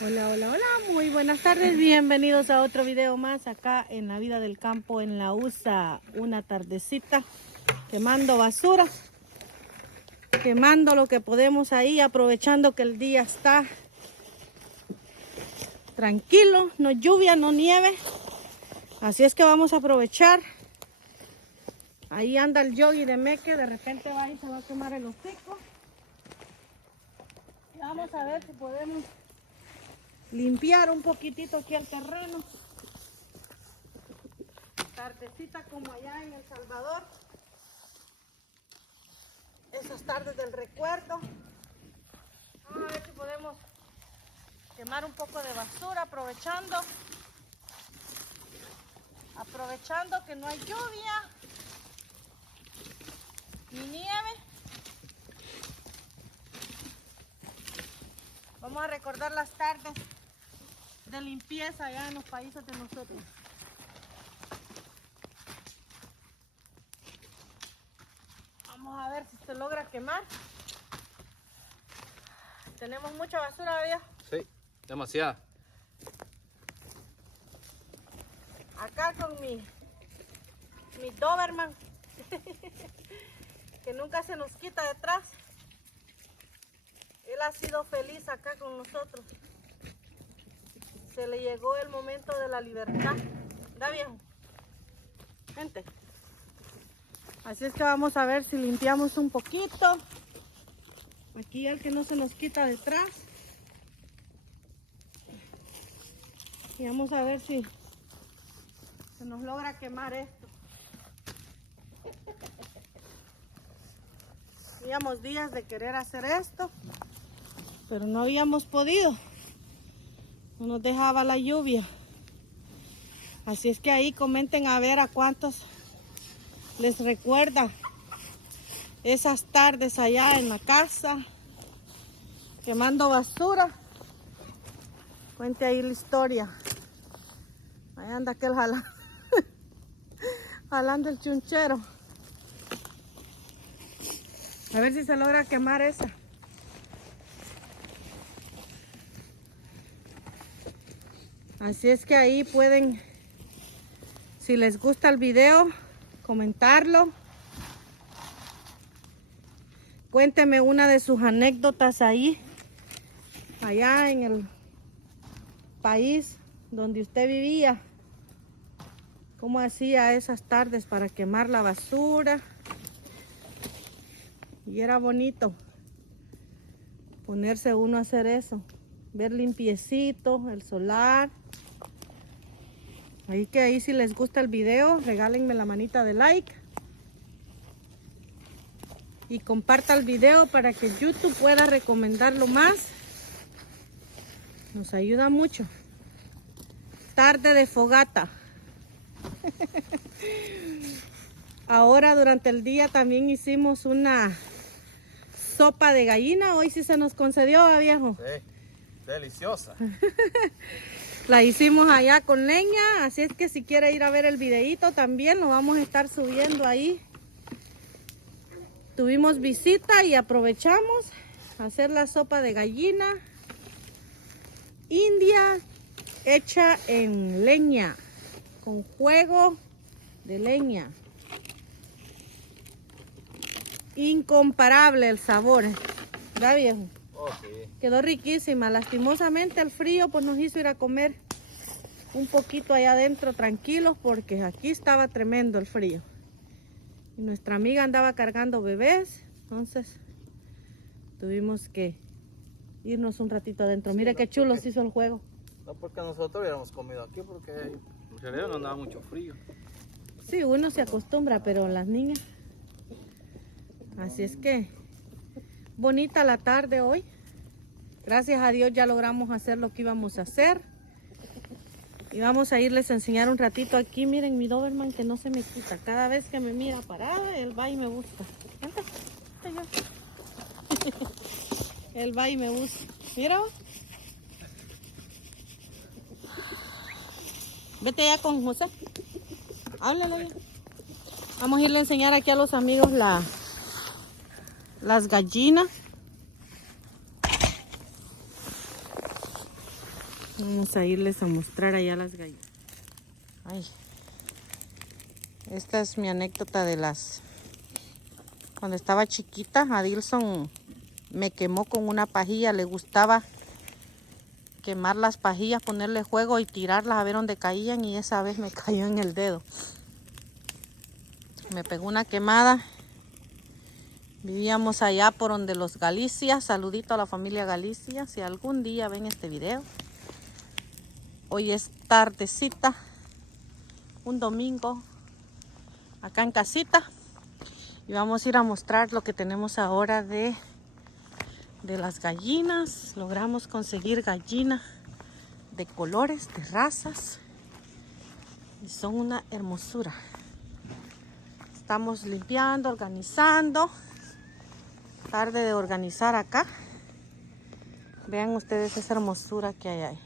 Hola, hola, hola, muy buenas tardes, bienvenidos a otro video más acá en la vida del campo en la USA. Una tardecita quemando basura, quemando lo que podemos ahí, aprovechando que el día está tranquilo, no lluvia, no nieve. Así es que vamos a aprovechar. Ahí anda el Yogi de Meque, de repente va y se va a quemar el hocico. Y vamos a ver si podemos limpiar un poquitito aquí el terreno. Tardecita como allá en El Salvador. Esas tardes del recuerdo. Vamos a ver si podemos quemar un poco de basura aprovechando que no hay lluvia ni nieve. Vamos a recordar las tardes de limpieza allá en los países de nosotros. Vamos a ver si se logra quemar. Tenemos mucha basura, ¿verdad? Sí, demasiada. Acá con mi Doberman, que nunca se nos quita detrás. Él ha sido feliz acá con nosotros. Se le llegó el momento de la libertad. ¿Da, viejo? Gente. Así es que vamos a ver si limpiamos un poquito. Aquí el que no se nos quita detrás. Y vamos a ver si se nos logra quemar esto. Teníamos días de querer hacer esto, pero no habíamos podido. No nos dejaba la lluvia. Así es que ahí comenten a ver a cuántos les recuerda esas tardes allá en la casa, quemando basura. Cuente ahí la historia. Ahí anda aquel jalando el chunchero. A ver si se logra quemar esa. Así es que ahí pueden, si les gusta el video, comentarlo. Cuénteme una de sus anécdotas ahí, allá en el país donde usted vivía. Cómo hacía esas tardes para quemar la basura. Y era bonito ponerse uno a hacer eso. Ver limpiecito, el solar. Ahí si les gusta el video, regálenme la manita de like. Y comparta el video para que YouTube pueda recomendarlo más. Nos ayuda mucho. Tarde de fogata. Ahora durante el día también hicimos una sopa de gallina. Hoy sí se nos concedió, viejo. Sí, deliciosa. La hicimos allá con leña, así es que si quiere ir a ver el videito también lo vamos a estar subiendo ahí. Tuvimos visita y aprovechamos a hacer la sopa de gallina india hecha en leña, con fuego de leña. Incomparable el sabor, ¿verdad, viejo? Oh, sí. Quedó riquísima. Lastimosamente el frío pues nos hizo ir a comer un poquito allá adentro tranquilos, porque aquí estaba tremendo el frío. Y nuestra amiga andaba cargando bebés, entonces tuvimos que irnos un ratito adentro. Sí, Mire no, qué chulo porque se hizo el juego. No porque nosotros hubiéramos comido aquí, porque en realidad no andaba mucho frío. Sí, uno se acostumbra, pero las niñas. Así es que bonita la tarde hoy. Gracias a Dios ya logramos hacer lo que íbamos a hacer. Y vamos a irles a enseñar un ratito aquí. Miren mi Doberman que no se me quita. Cada vez que me mira parada, él va y me busca. Él va y me busca. Mira. Vete ya con José. Háblalo ya. Vamos a irle a enseñar aquí a los amigos las gallinas. Vamos a irles a mostrar allá las gallinas. Ay. Esta es mi anécdota de las... Cuando estaba chiquita, Adilson me quemó con una pajilla. Le gustaba quemar las pajillas, ponerle fuego y tirarlas a ver dónde caían. Y esa vez me cayó en el dedo. Me pegó una quemada. Vivíamos allá por donde los Galicia. Saludito a la familia Galicia. Si algún día ven este video. Hoy es tardecita. Un domingo. Acá en casita. Y vamos a ir a mostrar lo que tenemos ahora de las gallinas. Logramos conseguir gallinas de colores, de razas. Y son una hermosura. Estamos limpiando, organizando. Tarde de organizar acá. Vean ustedes esa hermosura que hay ahí.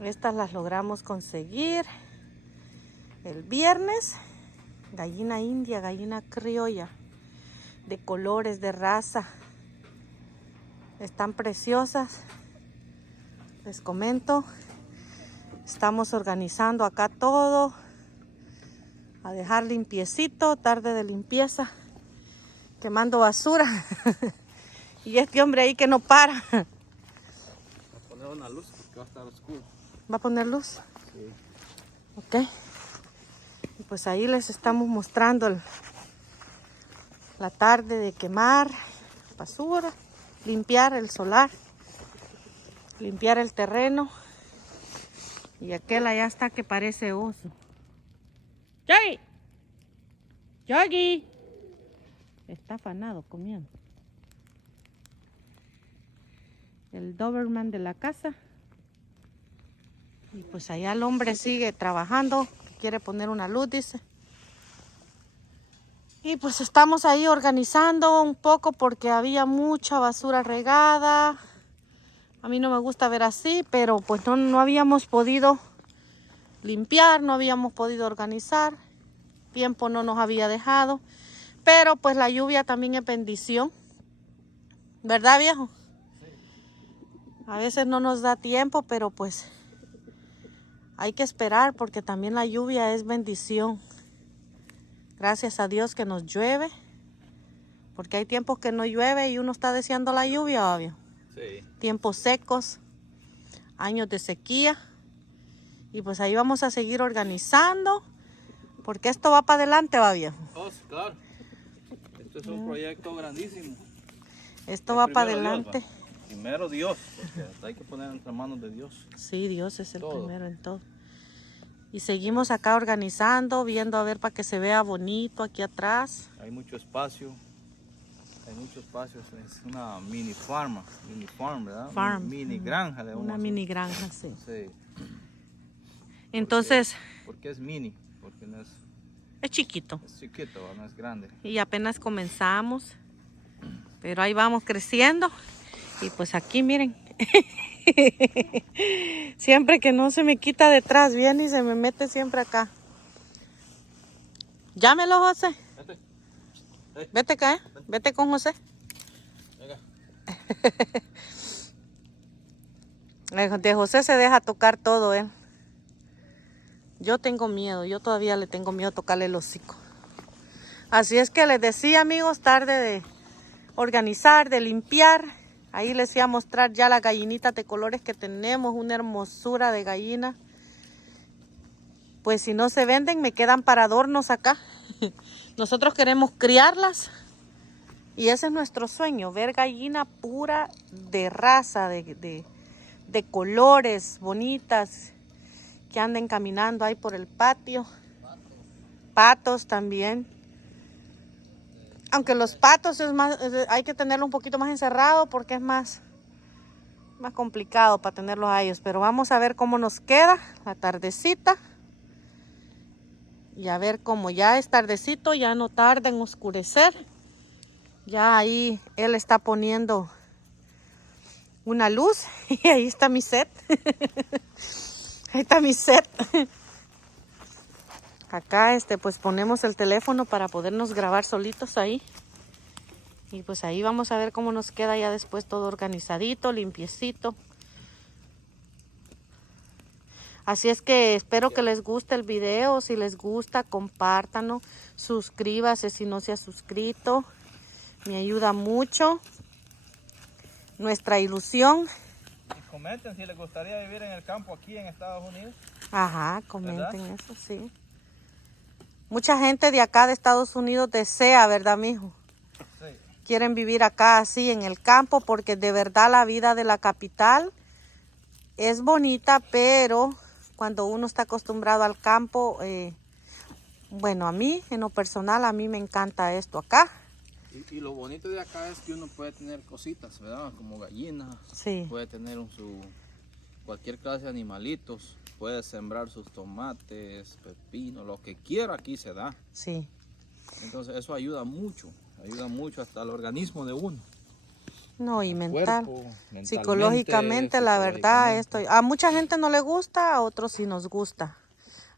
Estas las logramos conseguir el viernes. Gallina india, gallina criolla. De colores, de raza. Están preciosas. Les comento. Estamos organizando acá todo. A dejar limpiecito. Tarde de limpieza. Quemando basura. Y este hombre ahí que no para. Va a poner una luz porque va a estar oscuro. ¿Va a poner luz? Sí. Ok. Y pues ahí les estamos mostrando la tarde de quemar basura, limpiar el solar, limpiar el terreno. Y aquel allá está que parece oso. ¡Yogi! ¡Yogi! Está afanado comiendo. El Doberman de la casa. Y pues allá el hombre sigue trabajando. Quiere poner una luz, dice. Y pues estamos ahí organizando un poco porque había mucha basura regada. A mí no me gusta ver así, pero pues no habíamos podido limpiar, no habíamos podido organizar. Tiempo no nos había dejado. Pero pues la lluvia también es bendición. ¿Verdad, viejo? Sí. A veces no nos da tiempo, pero pues hay que esperar porque también la lluvia es bendición. Gracias a Dios que nos llueve. Porque hay tiempos que no llueve y uno está deseando la lluvia, obvio. Sí. Tiempos secos, años de sequía. Y pues ahí vamos a seguir organizando. Porque esto va para adelante, va, viejo. Oh, sí, claro. Esto es un proyecto grandísimo. Esto va para Primero adelante. Dios, va. Primero Dios, porque hay que poner entre manos de Dios. Sí, Dios es el Todo. primero en todo. Y seguimos acá organizando, viendo a ver para que se vea bonito aquí atrás. Hay mucho espacio. Hay mucho espacio. Es una mini farm, ¿verdad? Farm. Mini granja. Una mini granja, sí. Sí. Entonces, ¿Por qué es mini? Porque no es chiquito. chiquito, no es grande. Y apenas comenzamos. Pero ahí vamos creciendo. Y pues aquí miren. Siempre que no se me quita detrás, viene y se me mete siempre acá. Llámelo, José. Vete. Vete acá, ¿eh? Vete con José. Venga. De José se deja tocar todo, él. Yo tengo miedo, yo todavía le tengo miedo a tocarle el hocico. Así es que les decía, amigos, tarde de organizar, de limpiar. Ahí les fui a mostrar ya las gallinitas de colores que tenemos, una hermosura de gallina. Pues si no se venden, me quedan para adornos acá. Nosotros queremos criarlas. Y ese es nuestro sueño, ver gallina pura de raza, de colores bonitas, que anden caminando ahí por el patio. Patos también. Aunque los patos hay que tenerlo un poquito más encerrado porque es más complicado para tenerlos a ellos. Pero vamos a ver cómo nos queda la tardecita. Y a ver cómo ya es tardecito, ya no tarda en oscurecer. Ya ahí él está poniendo una luz y ahí está mi set. Ahí está mi set. Acá pues ponemos el teléfono para podernos grabar solitos ahí. Y pues ahí vamos a ver cómo nos queda ya después todo organizadito, limpiecito. Así es que espero que les guste el video. Si les gusta, compártanlo. Suscríbase si no se ha suscrito. Me ayuda mucho. Nuestra ilusión. Y comenten si les gustaría vivir en el campo aquí en Estados Unidos. Ajá, comenten ¿Verdad? eso, sí. Mucha gente de acá de Estados Unidos desea, ¿verdad, mijo? Sí. Quieren vivir acá así en el campo porque de verdad la vida de la capital es bonita, pero cuando uno está acostumbrado al campo, bueno, a mí, en lo personal, a mí me encanta esto acá. Y lo bonito de acá es que uno puede tener cositas, ¿verdad? Como gallinas, Sí. puede tener cualquier clase de animalitos, puede sembrar sus tomates, pepinos, lo que quiera aquí se da. Sí. Entonces eso ayuda mucho hasta el organismo de uno. No, y El mental. cuerpo, mentalmente, Psicológicamente, la verdad, psicológicamente. a mucha gente no le gusta, a otros sí nos gusta.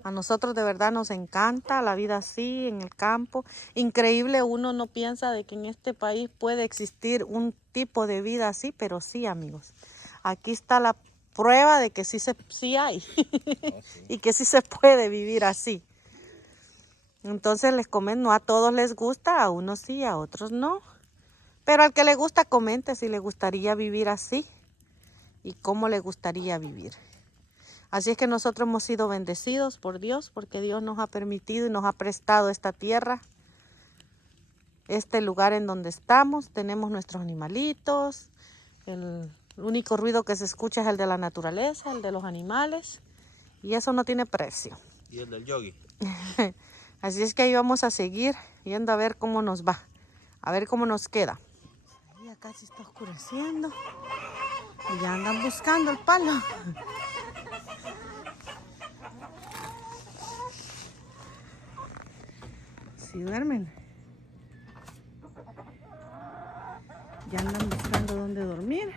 A nosotros de verdad nos encanta la vida así, en el campo. Increíble, uno no piensa de que en este país puede existir un tipo de vida así, pero sí, amigos. Aquí está la prueba de que sí hay Oh, sí. y que sí se puede vivir así. Entonces les comento, no a todos les gusta, a unos sí, a otros no. Pero al que le gusta, comente si le gustaría vivir así y cómo le gustaría vivir. Así es que nosotros hemos sido bendecidos por Dios, porque Dios nos ha permitido y nos ha prestado esta tierra, este lugar en donde estamos. Tenemos nuestros animalitos, el único ruido que se escucha es el de la naturaleza, el de los animales, y eso no tiene precio. Y el del yogi. Así es que ahí vamos a seguir viendo a ver cómo nos va, a ver cómo nos queda. Ya casi está oscureciendo y ya andan buscando el palo. Si duermen. Ya andan buscando dónde dormir.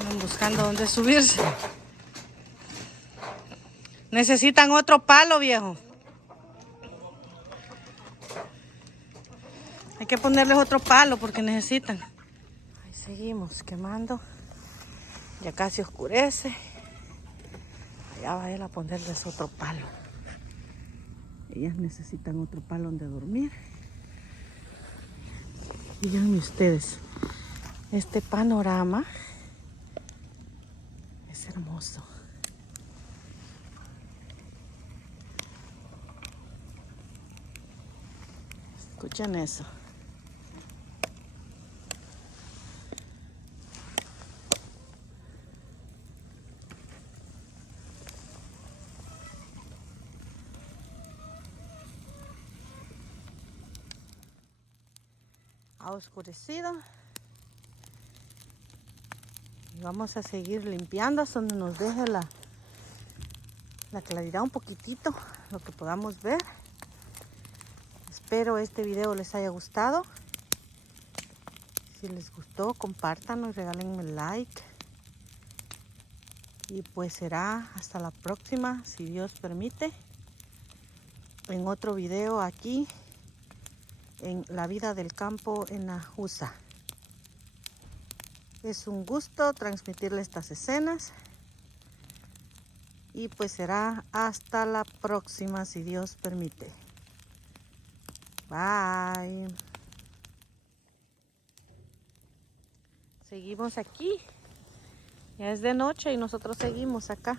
Andan buscando dónde subirse. Necesitan otro palo, viejo. Hay que ponerles otro palo porque necesitan. Ahí seguimos quemando. Ya casi oscurece. Allá va él a ponerles otro palo. Ellas necesitan otro palo donde dormir. Díganme ustedes, este panorama es hermoso. Escuchen eso. Ha oscurecido y vamos a seguir limpiando hasta donde nos deje la claridad un poquitito, lo que podamos ver. Espero este video les haya gustado. Si les gustó, compártanlo y regálenme like. Y pues será hasta la próxima, si Dios permite, en otro video aquí en la vida del campo en Najusa. Es un gusto transmitirle estas escenas y pues será hasta la próxima si Dios permite. Bye. Seguimos aquí. Ya es de noche y nosotros seguimos acá.